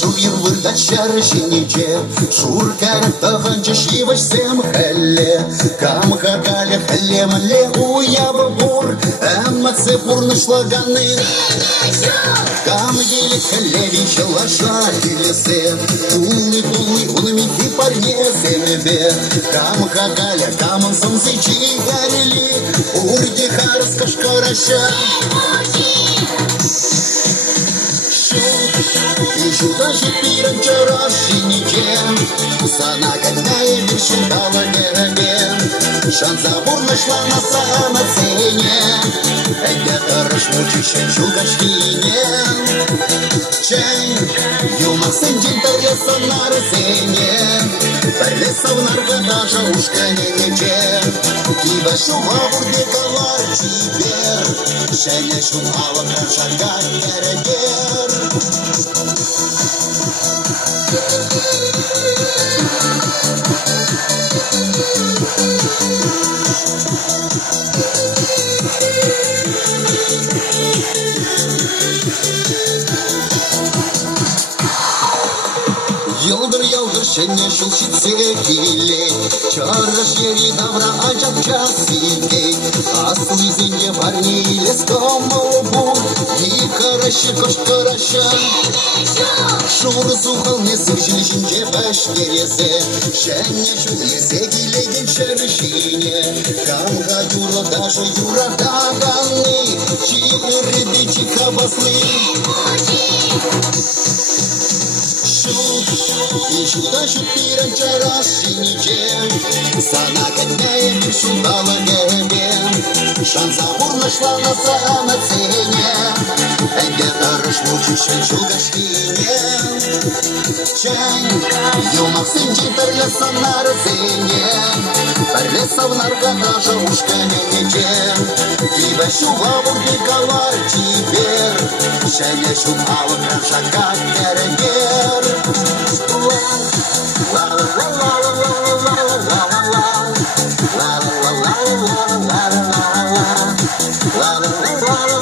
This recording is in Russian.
Шур вырдачар шиниче, шур каратаханча шиваш сем халле, кам хакале халле мале уява бур, эмма цепурны шлаганы, кам еле халле вичала шахилесе, тулы унамити парне семебе, кам хакале каман самсичи гарели, урди харс кашкараша. Ищу пиром чарашиничем, сана гоняя вишен дала герабе, шанзабур нашла на самоцене, где-то рашмучище чугашвине. Чень, юма сендинтер леса на рысене, леса в наргодаша ушка не нече, кива шумавур декалар чибер, шене шумава крашага герабер. Yıldır şenye şulşit sevgili, çarış yeri davra acak çasidi, aslı zince parni ile skamalo bu, и караşı koş karışa. Şur zuhal ne sırşın şince baş gerese, şenye şulye sevgili şerşine, kanka yura daşa yura dağanlı, çiğirdi çikabaslı. Ищу пиром чарашиничем, сана гоняя вишен дала герабе, шанзабур нашла на самоцене, где-то рашмучище чугашвине. Чень, юмах сендитер леса на рысене, леса в наргодаша ушка не нечем, кива шувавур декалар чибер, шене шумава крашага герабер. La la la la la la la la la la la la la la la